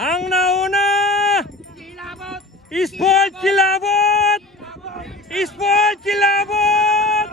Ang nauna! Sport Kilabot! Sport Kilabot!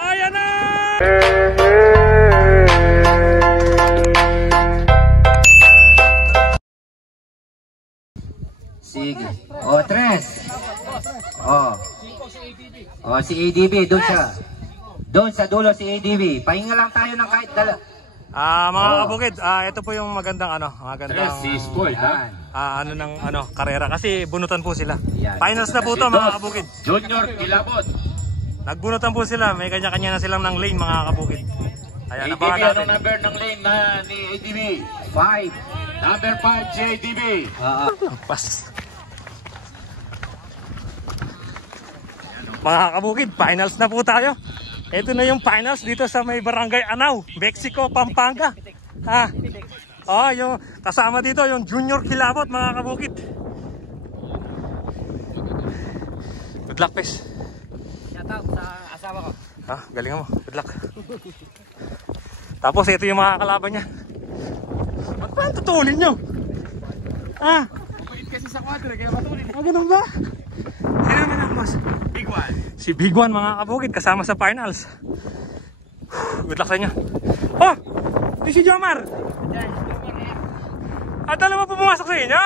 Ayan na! Sige. O, tres. O, si ADB, doon siya. Doon sa dulo si ADB. Pahinga lang tayo ng kahit dala. Mga kabukid, ito po yung magandang Si Sport, karera kasi bunutan po sila. Yan. Finals na po to mga kabukid. Junior Kilabot. Nagbunutan po sila, may kanya-kanya na silang ng lane mga kabukid. Ayan, ADB, nabangan natin. anong number ng lane na ni ADB? 5. Number 5 si ADB. Pas. Mga kabukid, finals na po tayo. Ito na yung finals dito sa may Barangay Anao, Mexico, Pampanga. Yung kasama dito yung Junior Kilabot mga kabukid. Good luck, Pes. Shout out sa asawa ko. Galingan mo. Good luck. Tapos ito yung mga kalaban niya. Paano tutulin nyo? Mabait kasi sa kwadro, kaya matulin. Ganun ba? Sino naman ang boss? Big one. Si Big One mga kabukid, kasama sa finals. Good luck sa inyo. Di si Jomar. Alam mo po pumasok sa inyo?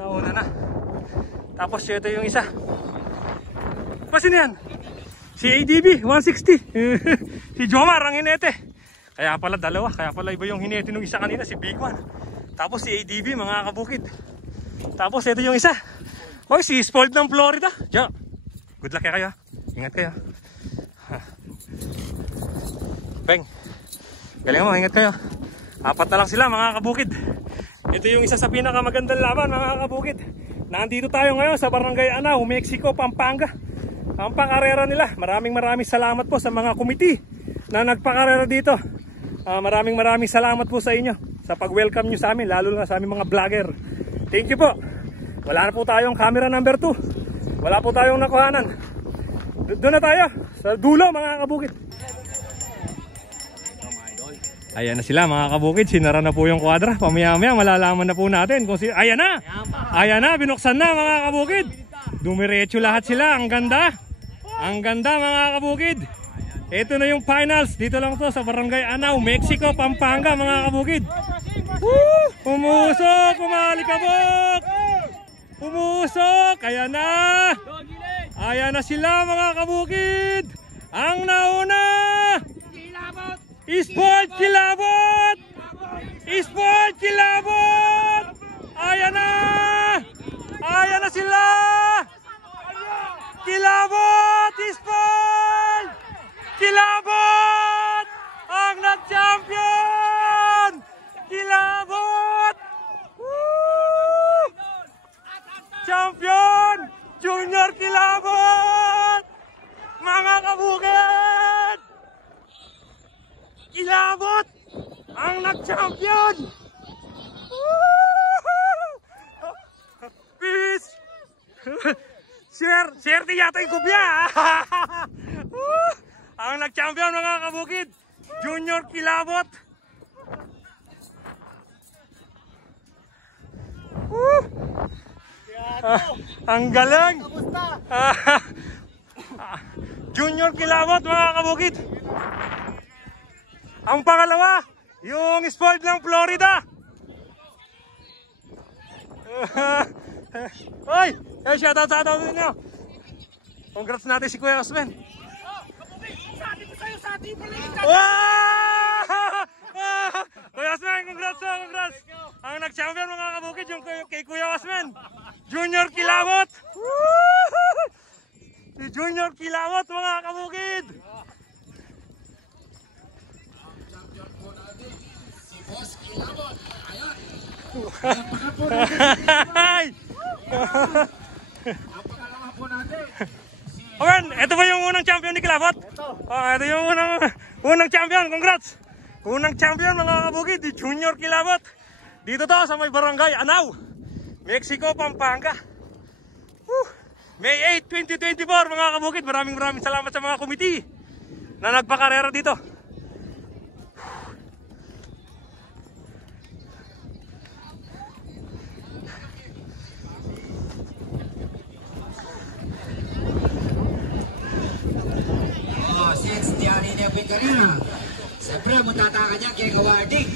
Nauna na. Tapos ito yung isa. Sino yan? Si ADB, 160. Si Jomar ang hinete. Kaya pala dalawa. Kaya pala iba yung hinete nung isa kanina, si Big One. Tapos si ADB mga kabukid. Tapos ito yung isa. Si Spoiled ng Florida. Good luck kayo. Ingat kayo. Beng. Galing mo, ingat kayo. 4 na lang sila mga kabukid. Ito yung isa sa pinakamagandang laban mga kabukid. Nandito tayo ngayon sa Barangay Anao, Mexico, Pampanga. Ang pangarera nila. Maraming salamat po sa mga committee na nagpakarera dito. Maraming salamat po sa inyo sa pag-welcome nyo sa amin, lalo na sa aming mga vlogger. Thank you po. Wala na po tayong camera number 2. Wala po tayong nakuhanan. Doon na tayo sa dulo mga kabukid. Ayan na sila mga kabukid. Sinara na po yung kwadra. Pamaya-maya malalaman na po natin kung ayan na. Ayan na, binuksan na mga kabukid. Dumiretso lahat sila. Ang ganda. Ang ganda mga kabukid. Ito na yung finals. Dito lang to sa Barangay Anao, Mexico, Pampanga mga kabukid. Pumusok, kumalikabok. Pumusok, ayan na. Ayan na sila mga kabukid. Ang nauna, Sport Kilabot. Sport Kilabot. Ayan na. Ayan na sila. Kilabot, Sport Kilabot. Ang nag-champion. Kilabot. Champion! Junior Kilabot! Mga kabukid! Kilabot! Ang nag-champion! Peace! Share yata yung kubya! Ang nag-champion mga kabukid! Junior Kilabot! Ang galing! Junior Kilabot mga kabukid. Ang pangalawa, yung Spoiled ng Florida. Shoutout ninyo. Congrats natin si Kuya Osman. Sabi ko sa'yo, sabi mo lang. Kuya Osman, congrats. Ang nag-champion mga kabukid yung kay Kuya Osman. Junior Kilabot! Si Junior Kilabot mga kabukid! Si Boss Kilabot. Ayan. Napakalaman po natin. Okay, ito ba yung unang champion ni Kilabot? Ito yung unang champion. Congrats! Unang champion mga kabukid, si Junior Kilabot. Dito to sa may Barangay Anao, Mexico, Pampanga. May 8, 2024 mga kabukid. Maraming salamat sa mga committee na nagpakarera dito. Ruben Carrera. Siyempre, mutataka niya kay Kawardik.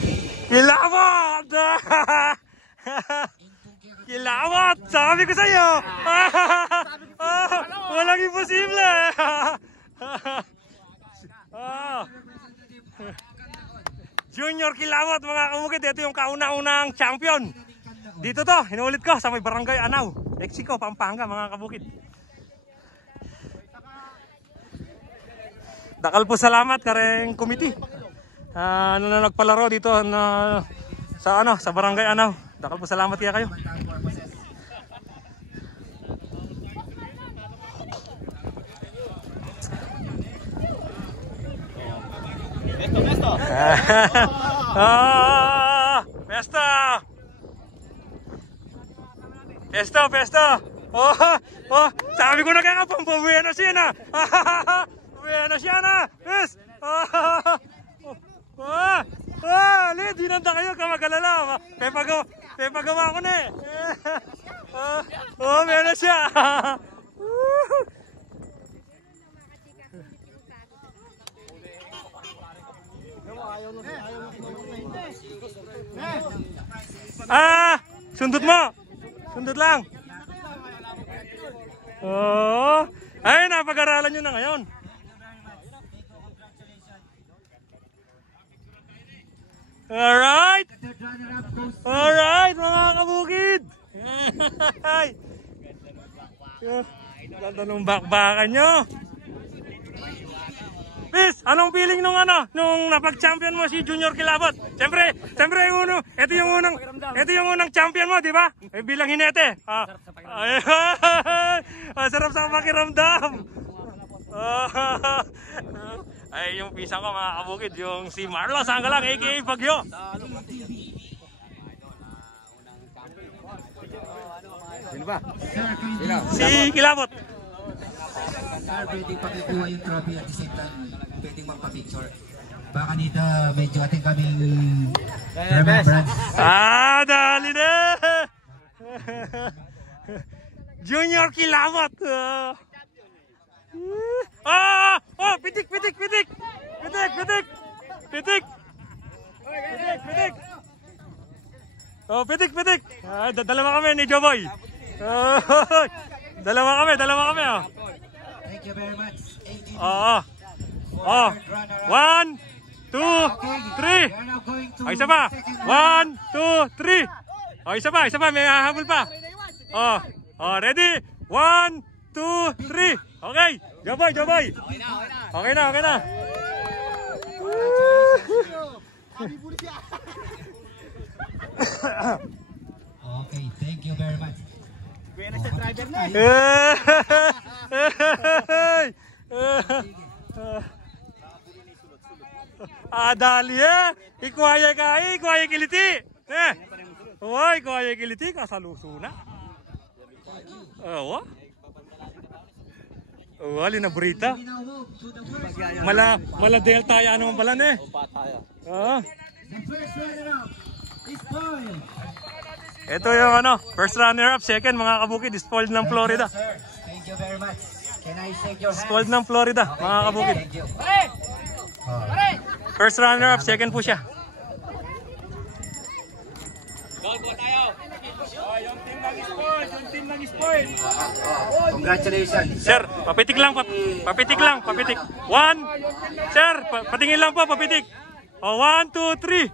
Kilawat! Kilawat! Sabi ko sa'yo! Walang imposible! Junior Kilawat mga kabukid, ito yung kauna-unang champion. Dito to, inulit ko sa may Barangay Anaw, Mexico, Pampanga mga kabukid. Dakal po salamat kareng committee. Na nagpalaro dito na sa Barangay Anaw. Dakal po salamat kaya kayo. Besto. Pesto. Sabi ko na kaya Buenos yan ah. Buenos yan ah. Yes. Di nanda kayo kamagalala. Pepagawa ko na eh. Meron siya. Sundot mo. Sundot lang. Ay, napag-aralan nyo na ngayon. Alright, mga kabukid. Ganda ng bakbakan nyo. Bis, anong feeling nung napag-champion mo si Junior Kilawat? Siyempre, ito yung unang champion mo, di ba? Bilang hinete. Sarap sa pakiramdam. Ay, yung pisang ko mga kabukid, yung si Marlo Sanggalang, aka Bagyo. Sino ba? Si Kilawat. Sir, pwedeng pakikuha yung trophy at the same time, pwedeng magpa-picture. Baka dito, medyo ating kaming remembrance. Dali na! Junior Kilawat! Pitik! Pitik! Dalawa kami ni Joboy. Dalawa kami. Thank you very much. 1, 2, 3. Isa pa. 1, 2, 3. Isa pa. May hahabol pa. Ready? 1, 2, 3. Okay. Joboy. Okay na. Okay, thank you very much. Buenos sa driver na. Dali ikuaya kiliti. Ikuaya kiliti kasalusuna. Wali na burita. Mala delta ya naman pala ne. Ito yung first runner up, second mga kabukid, spoiled ng Florida. Thank you very much. Can I shake your hand? Spoiled ng Florida, mga kabukid. Thank you. First runner up, second po siya. Yung team ng spoil. Congratulations. Sir, papitik lang. One. Sir, patingin lang po, papitik. 1, 2, 3.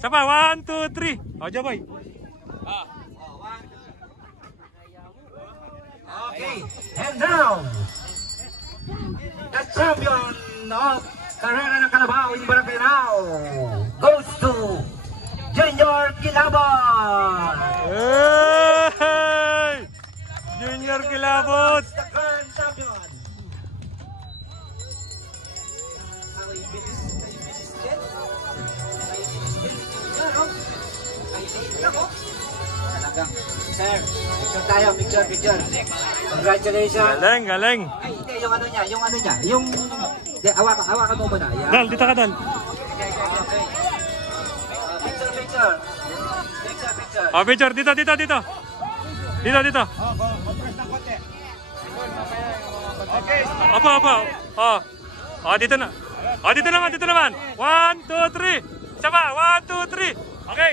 Sapa, 1, 2, 3. Joboy. Okay, and now, the champion of Karera ng Kalabaw in Barangay Anaw goes to Junior Kilawat. Hey! Junior Kilawat. The current champion. Sir, picture. Congratulations. Galing. Ay, hindi, yung ano niya. Hindi, hawakan mo muna. Yan. Dal, dito ka dal. Picture. Picture, dito. Dito. Apa. Dito na. O, dito naman, dito naman. 1, 2, 3. Isa pa, 1, 2, 3. Okay.